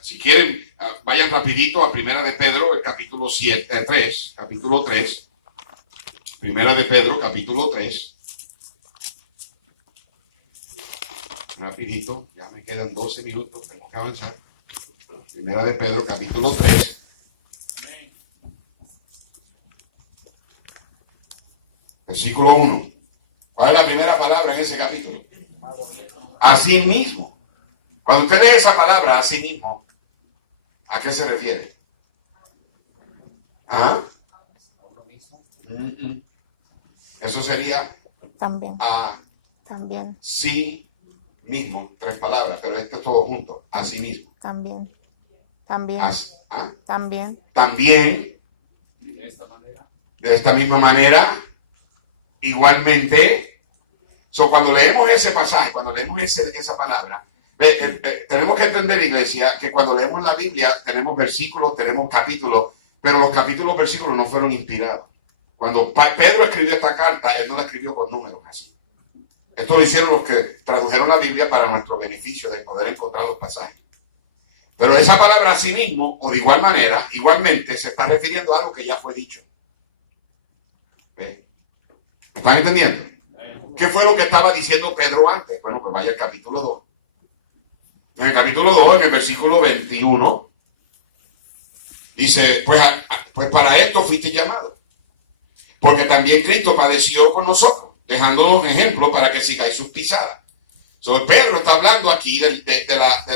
si quieren, vayan rapidito a Primera de Pedro, el capítulo 3, capítulo 3. Primera de Pedro, capítulo 3. Rapidito, ya me quedan 12 minutos, tengo que avanzar. Primera de Pedro, capítulo 3. Versículo 1. ¿Cuál es la primera palabra en ese capítulo? Así mismo. Cuando usted lee esa palabra, así mismo, ¿a qué se refiere? ¿Ah? Eso sería También. También. Sí mismo, 3 palabras, pero esto es todo junto. Así mismo. También. También. También. También. De esta misma manera. Igualmente. Cuando leemos ese pasaje, cuando leemos esa palabra, tenemos que entender, iglesia, que cuando leemos la Biblia tenemos versículos, tenemos capítulos, pero los capítulos, versículos no fueron inspirados. Cuando Pedro escribió esta carta, él no la escribió con números así. Esto lo hicieron los que tradujeron la Biblia para nuestro beneficio de poder encontrar los pasajes. Pero esa palabra así mismo, o de igual manera, igualmente, se está refiriendo a algo que ya fue dicho. ¿Ve? ¿Están entendiendo? ¿Qué fue lo que estaba diciendo Pedro antes? Bueno, pues vaya al capítulo 2. En el capítulo 2, en el versículo 21, dice, pues para esto fuiste llamado. Porque también Cristo padeció con nosotros, dejándonos ejemplo para que sigáis sus pisadas. Pedro está hablando aquí de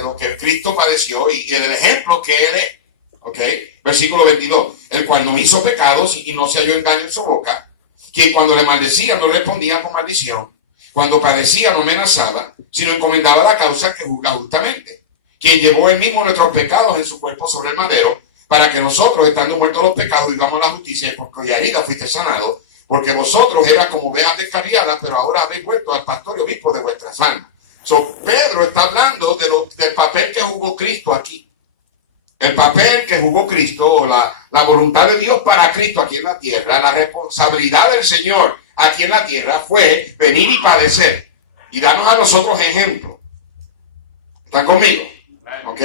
lo que Cristo padeció y del ejemplo que él es. ¿Okay? Versículo 22. El cual no hizo pecados y no se halló engaño en su boca. Quien cuando le maldecía no respondía con maldición. Cuando padecía no amenazaba, sino encomendaba la causa que juzga justamente. Quien llevó él mismo nuestros pecados en su cuerpo sobre el madero, para que nosotros, estando muertos los pecados, vivamos la justicia, y por cuya herida fuiste sanado, porque vosotros eras como ovejas descarriadas, pero ahora habéis vuelto al pastor y obispo de vuestras almas. Pedro está hablando del papel que jugó Cristo aquí. El papel que jugó Cristo, o la voluntad de Dios para Cristo aquí en la tierra, la responsabilidad del Señor aquí en la tierra fue venir y padecer y darnos a nosotros ejemplo. ¿Están conmigo? ¿Ok?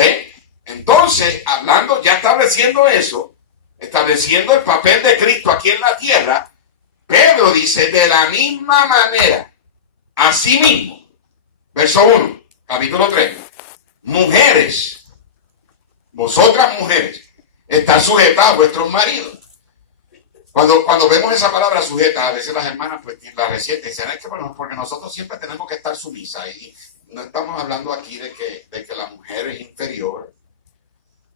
Entonces, hablando, ya estableciendo eso, estableciendo el papel de Cristo aquí en la tierra, Pedro dice, de la misma manera, así mismo, verso 1, capítulo 3, mujeres, vosotras mujeres, estad sujetas a vuestros maridos. Cuando vemos esa palabra sujeta, a veces las hermanas pues la resienten y dicen, es que bueno, porque nosotros siempre tenemos que estar sumisas. Y no estamos hablando aquí de que la mujer es inferior,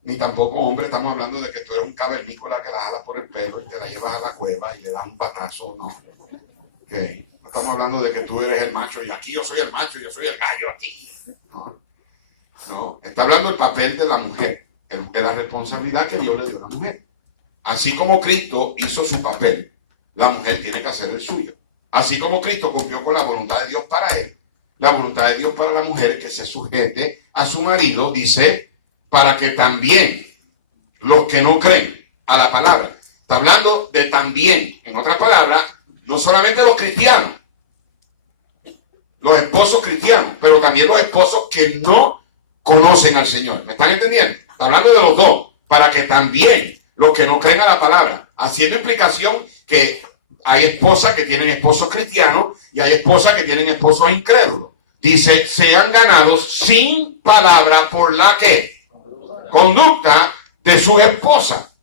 ni tampoco hombre, estamos hablando de que tú eres un cavernícola que la jalas por el pelo y te la llevas a la cueva y le das un patazo, no. Okay. No estamos hablando de que tú eres el macho y aquí yo soy el macho y yo soy el gallo aquí. No, está hablando del papel de la mujer, de la responsabilidad que Dios le dio a la mujer. Así como Cristo hizo su papel, la mujer tiene que hacer el suyo. Así como Cristo cumplió con la voluntad de Dios para él, la voluntad de Dios para la mujer que se sujete a su marido, dice, para que también los que no creen a la palabra, está hablando de también, en otras palabras, no solamente los cristianos, los esposos cristianos, pero también los esposos que no conocen al Señor. ¿Me están entendiendo? Está hablando de los dos, para que también los que no creen a la palabra, haciendo implicación que hay esposas que tienen esposos cristianos y hay esposas que tienen esposos incrédulos. Dice, sean ganados sin palabra por la que conducta de sus esposas.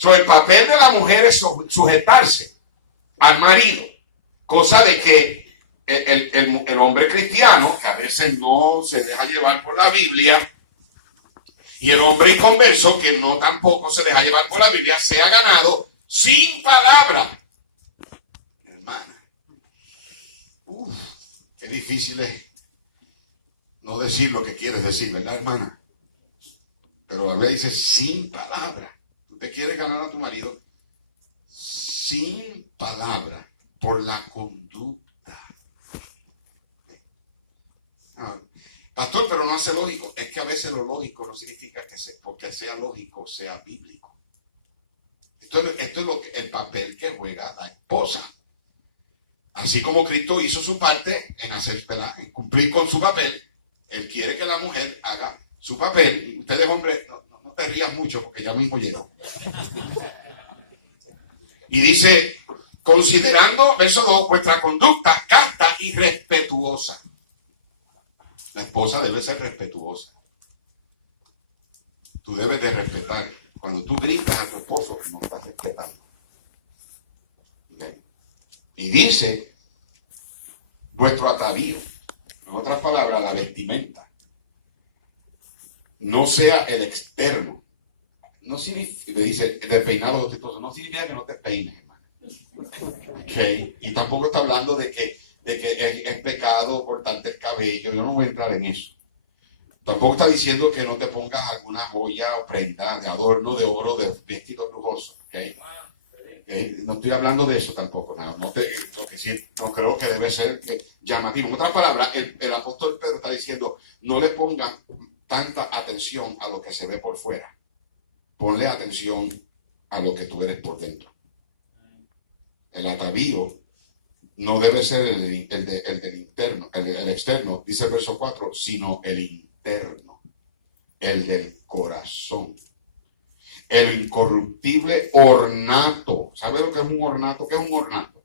El papel de la mujer es sujetarse al marido, cosa de que el hombre cristiano, que a veces no se deja llevar por la Biblia, y el hombre inconverso, que no tampoco se deja llevar por la Biblia, sea ganado sin palabra. Hermana, qué difícil es no decir lo que quieres decir, ¿verdad, hermana? Pero la Biblia dice sin palabra. Tú te quieres ganar a tu marido sin palabra, por la conducta. Pastor, pero no hace lógico. Es que a veces lo lógico no significa que porque sea lógico, sea bíblico. Esto es el papel que juega la esposa. Así como Cristo hizo su parte en cumplir con su papel, Él quiere que la mujer haga su papel. Y ustedes, hombres, no te rías mucho porque ya mismo llegó. Y dice, considerando, verso 2, vuestra conducta casta y respetuosa. La esposa debe ser respetuosa. Tú debes de respetar. Cuando tú gritas a tu esposo, no estás respetando. ¿Okay? Y dice, vuestro atavío, en otras palabras, la vestimenta, no sea el externo. No significa, dice, del peinado de tu esposo, no significa que no te peines, hermano. ¿Okay? Y tampoco está hablando de que es pecado cortarte el cabello. Yo no voy a entrar en eso. Tampoco está diciendo que no te pongas alguna joya o prenda de adorno de oro, de vestido lujoso. ¿Okay? No estoy hablando de eso tampoco. No creo que debe ser llamativo. En otras palabras, el apóstol Pedro está diciendo, no le pongas tanta atención a lo que se ve por fuera. Ponle atención a lo que tú eres por dentro. El atavío no debe ser el del interno, el externo, dice el verso 4, sino el interno, el del corazón. El incorruptible ornato. ¿Sabe lo que es un ornato? ¿Qué es un ornato?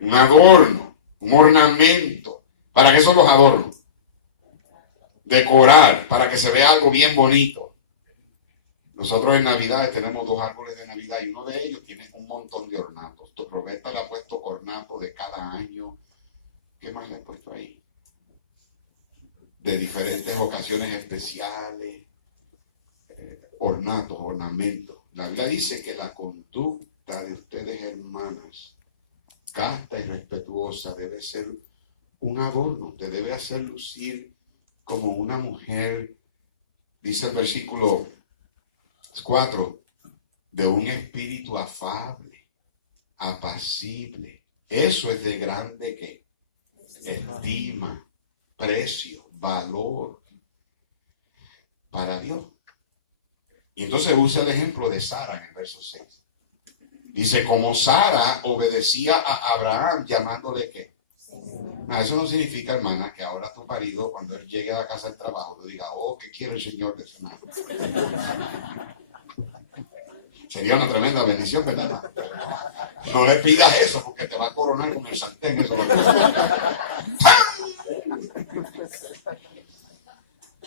Un adorno, un ornamento. ¿Para qué son los adornos? Decorar, para que se vea algo bien bonito. Nosotros en Navidad tenemos 2 árboles de Navidad y uno de ellos tiene un montón de ornatos. Roberta le ha puesto ornato de cada año. ¿Qué más le he puesto ahí? De diferentes ocasiones especiales. Ornatos, ornamentos. La Biblia dice que la conducta de ustedes, hermanas, casta y respetuosa, debe ser un adorno. Te debe hacer lucir como una mujer, dice el versículo 4, de un espíritu afable, apacible. Eso es de grande ¿qué? Estima, precio, valor para Dios. Y entonces usa el ejemplo de Sara en el verso 6. Dice, como Sara obedecía a Abraham llamándole ¿qué? Eso no significa, hermana, que ahora tu marido, cuando él llegue a la casa del trabajo, le diga, oh, ¿qué quiere el Señor de ese hermano? Sería una tremenda bendición, ¿verdad? No le pidas eso porque te va a coronar con el sartén. Eso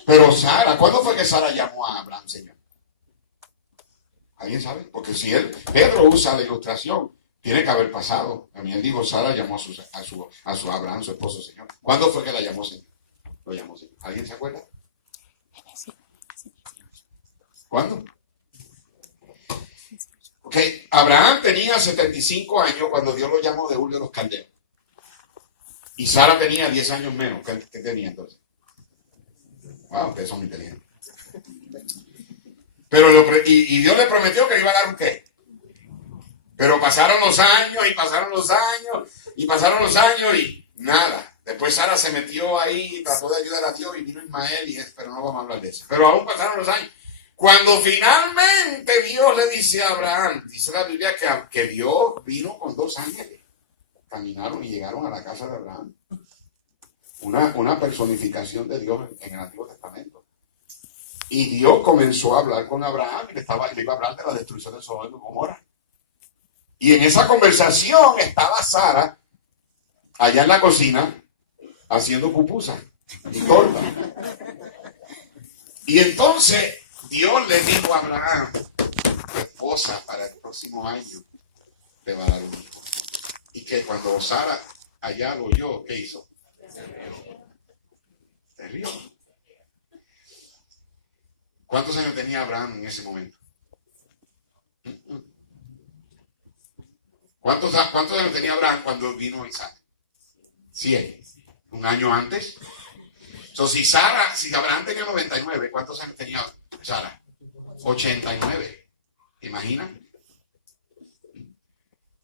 Pero Sara, ¿cuándo fue que Sara llamó a Abraham, Señor? ¿Alguien sabe? Porque si Pedro usa la ilustración, tiene que haber pasado. También dijo, Sara llamó a su Abraham, su esposo, Señor. ¿Cuándo fue que la llamó, Señor? Lo llamó, Señor. ¿Alguien se acuerda? ¿Cuándo? Ok, Abraham tenía 75 años cuando Dios lo llamó de Ur de los Caldeos. Y Sara tenía 10 años menos. ¿Qué tenía entonces? Wow, ustedes son inteligentes. Pero y Dios le prometió que le iba a dar un qué. Pero pasaron los años y pasaron los años y pasaron los años y nada. Después Sara se metió ahí y trató de ayudar a Dios y vino Ismael pero no vamos a hablar de eso. Pero aún pasaron los años. Cuando finalmente Dios le dice a Abraham, dice la Biblia que Dios vino con 2 ángeles. Caminaron y llegaron a la casa de Abraham. Una personificación de Dios en el Antiguo Testamento. Y Dios comenzó a hablar con Abraham y le iba a hablar de la destrucción de Sodoma y Gomorra. Y en esa conversación estaba Sara allá en la cocina haciendo pupusa y torta. Y entonces Dios le dijo a Abraham, tu esposa para el próximo año te va a dar un hijo. Y que cuando Sara allá lo oyó, ¿qué hizo? Se rió. ¿Cuántos años tenía Abraham en ese momento? ¿Cuántos años tenía Abraham cuando vino Isaac? 100. Un año antes. Si Abraham tenía 99, ¿cuántos años tenía Sara? 89. ¿Te imaginas?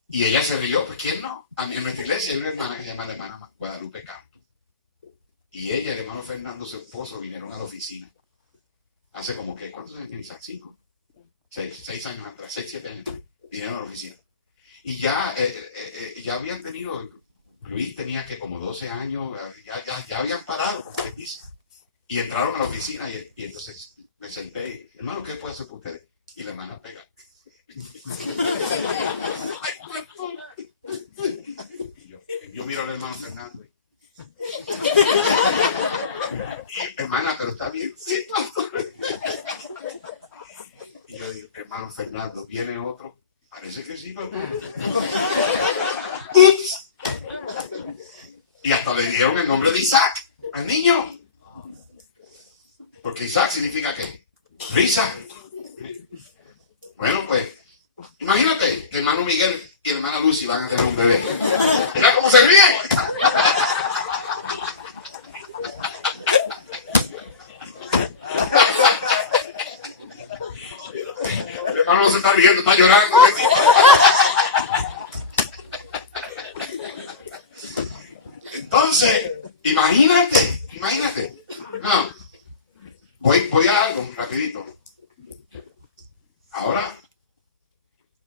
Y ella se rió. Pues ¿quién no? En nuestra iglesia hay una hermana que se llama la hermana Guadalupe Campo. Y ella y el hermano Fernando, su esposo, vinieron a la oficina. Hace como que, ¿cuántos años tiene Isaac? 5. 6 años atrás, 6, 7 años. Vinieron a la oficina. Y ya habían tenido, Luis tenía que como 12 años, ya habían parado, como les dice. Y entraron a la oficina y entonces me senté, hermano, ¿qué puedo hacer por ustedes? Y la hermana pega. Y yo miro al hermano Fernando. Y, hermana, pero está bien. Sí, pastor. Y yo digo, hermano Fernando, ¿viene otro? Parece que sí, papá. ¡Ups! Y hasta le dieron el nombre de Isaac al niño. Porque Isaac significa ¿qué? Risa. Bueno, pues, imagínate que el hermano Miguel y la hermana Lucy van a tener un bebé. Mira cómo se ríen. El hermano no se está riendo, está llorando. Entonces, imagínate. No, voy a algo rapidito. Ahora,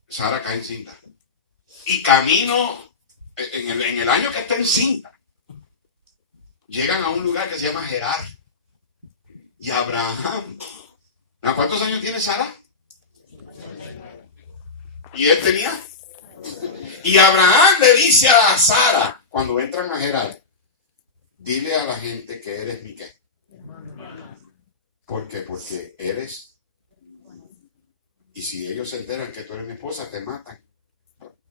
Sara cae encinta. Y camino, en el año que está encinta, llegan a un lugar que se llama Gerar. Y Abraham. ¿Cuántos años tiene Sara? Y él tenía. Y Abraham le dice a Sara, cuando entran a Gerar, dile a la gente que eres mi qué. ¿Por qué? Porque eres. Y si ellos se enteran que tú eres mi esposa, te matan.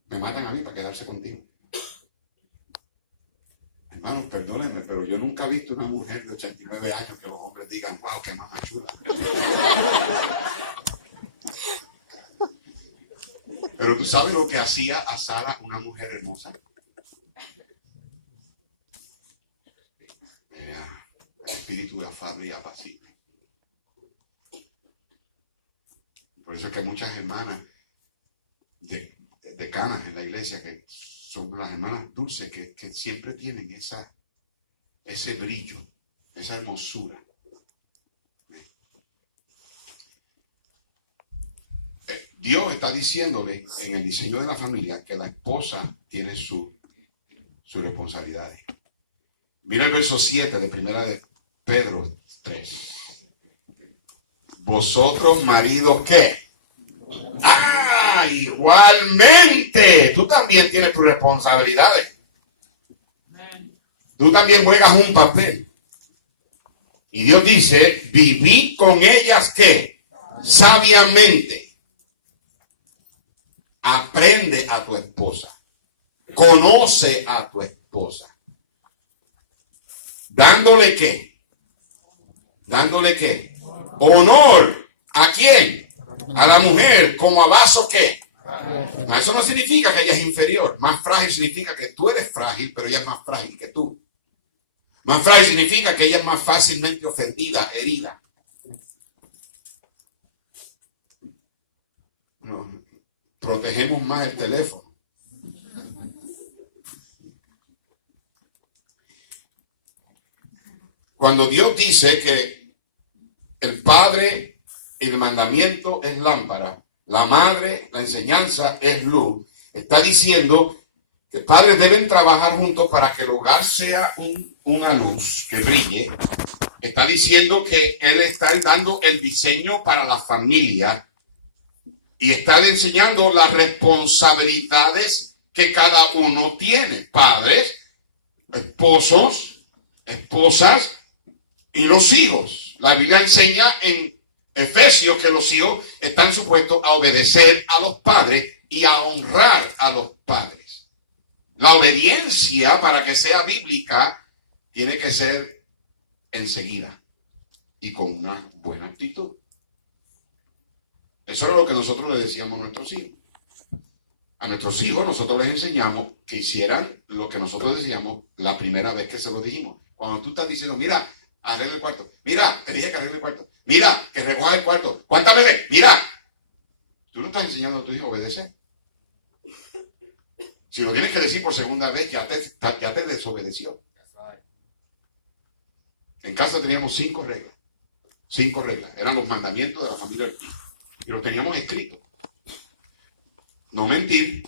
Me matan a mí para quedarse contigo. Hermanos, perdónenme, pero yo nunca he visto una mujer de 89 años que los hombres digan, wow, qué mamá chula. Pero tú sabes lo que hacía a Sara una mujer hermosa. Era el espíritu de afable y apacible. Por eso es que muchas hermanas decanas en la iglesia, que son las hermanas dulces, que siempre tienen ese brillo, esa hermosura. Dios está diciéndole en el diseño de la familia que la esposa tiene sus responsabilidades. Mira el verso 7 de primera de Pedro 3. Vosotros, maridos, ¿qué? Igualmente. Tú también tienes tus responsabilidades. Tú también juegas un papel. Y Dios dice, viví con ellas, ¿qué? Sabiamente. Aprende a tu esposa. Conoce a tu esposa. ¿Dándole qué? ¿Dándole qué? Honor. ¿A quién? A la mujer, como a vaso ¿qué? Eso no significa que ella es inferior. Más frágil significa que tú eres frágil, pero ella es más frágil que tú. Más frágil significa que ella es más fácilmente ofendida, herida. No, protegemos más el teléfono. Cuando Dios dice que el Padre y el mandamiento es lámpara, la madre, la enseñanza es luz, está diciendo que padres deben trabajar juntos para que el hogar sea una luz que brille. Está diciendo que Él está dando el diseño para la familia y está enseñando las responsabilidades que cada uno tiene. Padres, esposos, esposas y los hijos. La Biblia enseña en Efesios que los hijos están supuestos a obedecer a los padres y a honrar a los padres. La obediencia, para que sea bíblica, tiene que ser enseguida y con una buena actitud. Eso es lo que nosotros le decíamos a nuestros hijos. A nuestros hijos nosotros les enseñamos que hicieran lo que nosotros decíamos la primera vez que se lo dijimos. Cuando tú estás diciendo, mira, arregla el cuarto. Mira, te dije que arregle el cuarto. Mira, que recoja el cuarto. ¿Cuántas veces? Mira. Tú no estás enseñando a tu hijo a obedecer. Si lo tienes que decir por segunda vez, ya te desobedeció. En casa teníamos 5 reglas. 5 reglas. Eran los mandamientos de la familia Ortiz. Y los teníamos escritos. No mentir.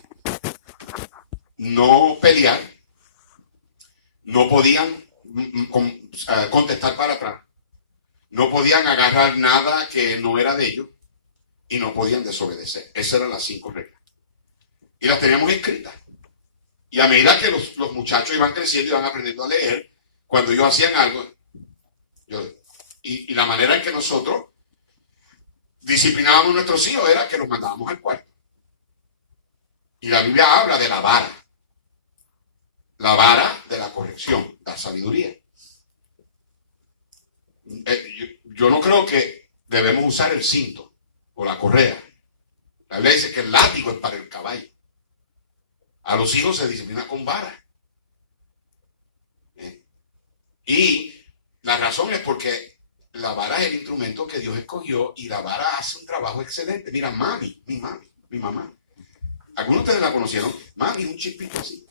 No pelear. No podían contestar para atrás. No podían agarrar nada que no era de ellos. Y no podían desobedecer. Esas eran las 5 reglas. Y las teníamos escritas. Y a medida que los muchachos iban creciendo y iban aprendiendo a leer, cuando ellos hacían algo, y la manera en que nosotros disciplinábamos a nuestros hijos era que los mandábamos al cuarto. Y la Biblia habla de la vara. La vara de la corrección, la sabiduría. Yo no creo que debemos usar el cinto o la correa. La Biblia dice que el látigo es para el caballo. A los hijos se disciplina con vara. Y la razón es porque la vara es el instrumento que Dios escogió y la vara hace un trabajo excelente. Mira, mami, mi mamá. Algunos de ustedes la conocieron. Mami, un chispito así.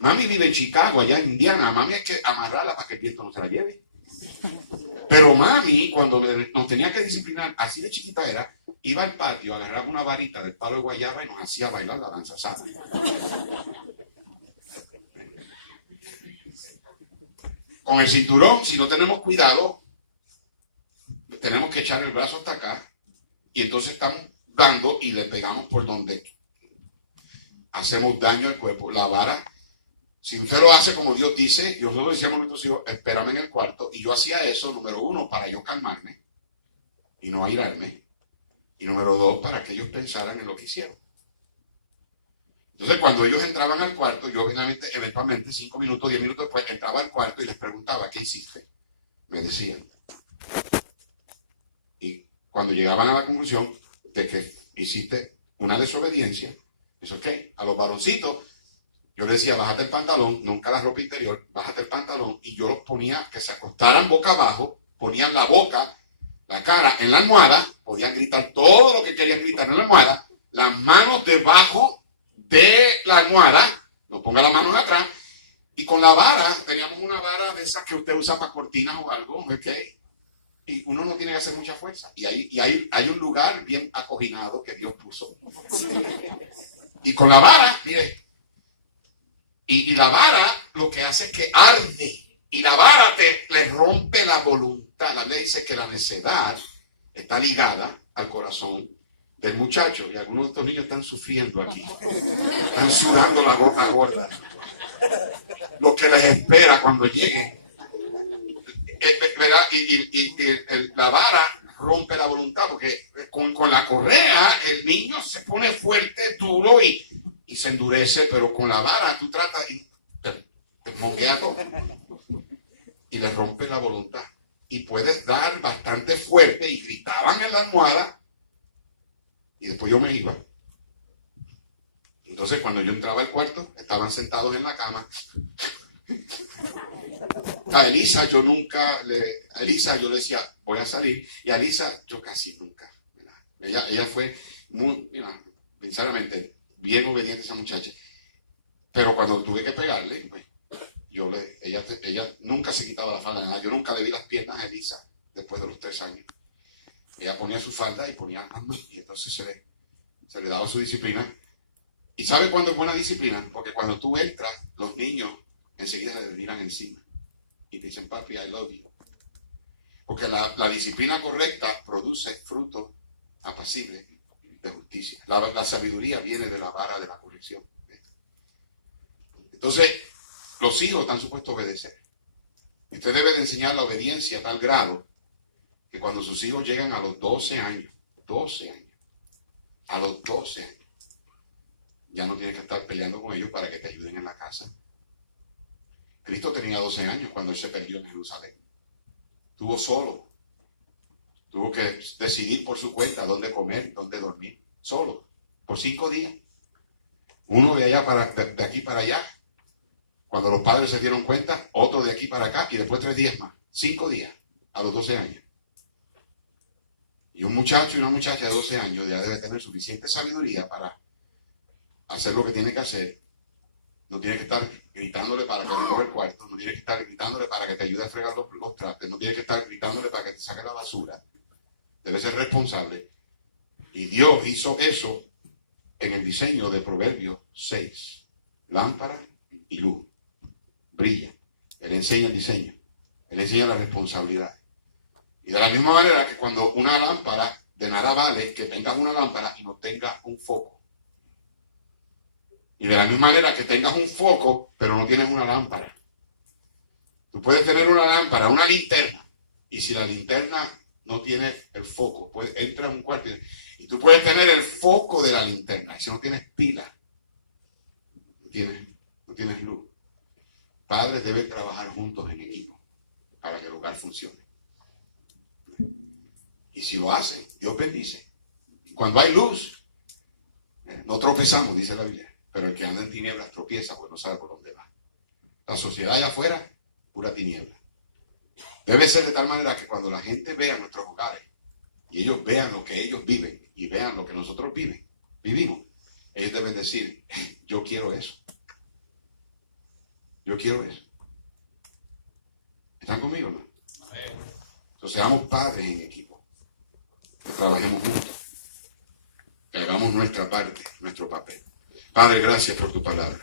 Mami vive en Chicago, allá en Indiana. Mami hay que amarrarla para que el viento no se la lleve. Pero mami, cuando nos tenía que disciplinar, así de chiquita era, iba al patio, agarraba una varita del palo de guayaba y nos hacía bailar la danza sana. Con el cinturón, si no tenemos cuidado, tenemos que echar el brazo hasta acá y entonces estamos dando y le pegamos por donde hacemos daño al cuerpo. La vara, si usted lo hace como Dios dice, nosotros decíamos a nuestros hijos, espérame en el cuarto, y yo hacía eso, número 1, para yo calmarme y no airarme, y número 2, para que ellos pensaran en lo que hicieron. Entonces, cuando ellos entraban al cuarto, yo eventualmente 5 minutos, 10 minutos después, entraba al cuarto y les preguntaba, ¿qué hiciste? Me decían. Y cuando llegaban a la conclusión de que hiciste una desobediencia, es ok. A los varoncitos, yo les decía, bájate el pantalón, nunca la ropa interior, bájate el pantalón, y yo los ponía que se acostaran boca abajo, ponían la boca, la cara en la almohada, podían gritar todo lo que querían gritar en la almohada, las manos debajo de la almohada, no ponga las manos atrás, y con la vara, teníamos una vara de esas que usted usa para cortinas o algo, ¿ok? Y uno no tiene que hacer mucha fuerza, y hay un lugar bien acoginado que Dios puso. Y con la vara, mire, y la vara lo que hace es que arde. Y la vara le rompe la voluntad. La ley dice que la necedad está ligada al corazón del muchacho. Y algunos de estos niños están sufriendo aquí. Están sudando la gota gorda. Lo que les espera cuando lleguen. ¿Verdad? Y la vara rompe la voluntad, porque con la correa el niño se pone fuerte, duro y se endurece, pero con la vara tú tratas y te monguea todo. Y le rompe la voluntad. Y puedes dar bastante fuerte y gritaban en la almohada y después yo me iba. Entonces cuando yo entraba al cuarto, estaban sentados en la cama. A Elisa yo le decía, voy a salir, y a Elisa yo casi nunca. Ella fue muy, sinceramente, bien obediente esa muchacha. Pero cuando tuve que pegarle, pues, ella nunca se quitaba la falda de nada. Yo nunca le vi las piernas a Elisa después de los 3 años. Ella ponía su falda y ponía ambas, y entonces se le daba su disciplina. ¿Y sabe cuándo es buena disciplina? Porque cuando tú entras, los niños enseguida se le miran encima y te dicen, papi, I love you. Porque la disciplina correcta produce fruto apacible de justicia. La sabiduría viene de la vara de la corrección. Entonces, los hijos están supuestos a obedecer. Y usted debe de enseñar la obediencia a tal grado que cuando sus hijos llegan a los 12 años, a los 12 años, ya no tienes que estar peleando con ellos para que te ayuden en la casa. Cristo tenía 12 años cuando él se perdió en Jerusalén. Estuvo solo. Tuvo que decidir por su cuenta dónde comer, dónde dormir. Solo. Por 5 días. Uno de aquí para allá. Cuando los padres se dieron cuenta, otro de aquí para acá y después 3 días más. 5 días a los 12 años. Y un muchacho y una muchacha de 12 años ya debe tener suficiente sabiduría para hacer lo que tiene que hacer. No tiene que estar gritándole para que recoja el cuarto, no tiene que estar gritándole para que te ayude a fregar los trastes, no tiene que estar gritándole para que te saque la basura. Debe ser responsable. Y Dios hizo eso en el diseño de Proverbios 6. Lámpara y luz. Brilla. Él enseña el diseño. Él enseña la responsabilidad. Y de la misma manera que cuando una lámpara, de nada vale que tengas una lámpara y no tengas un foco. Y de la misma manera que tengas un foco, pero no tienes una lámpara. Tú puedes tener una lámpara, una linterna. Y si la linterna no tiene el foco, pues entra en un cuarto y tú puedes tener el foco de la linterna. Y si no tienes pila, no tienes luz. Padres deben trabajar juntos en equipo para que el hogar funcione. Y si lo hacen, Dios bendice. Cuando hay luz, no tropezamos, dice la Biblia. Pero el que anda en tinieblas tropieza porque no sabe por dónde va. La sociedad allá afuera, pura tiniebla. Debe ser de tal manera que cuando la gente vea nuestros hogares y ellos vean lo que ellos viven y vean lo que nosotros vivimos, ellos deben decir, yo quiero eso. Yo quiero eso. ¿Están conmigo, no? Entonces, seamos padres en equipo. Que trabajemos juntos. Que hagamos nuestra parte, nuestro papel. Padre, gracias por tu palabra.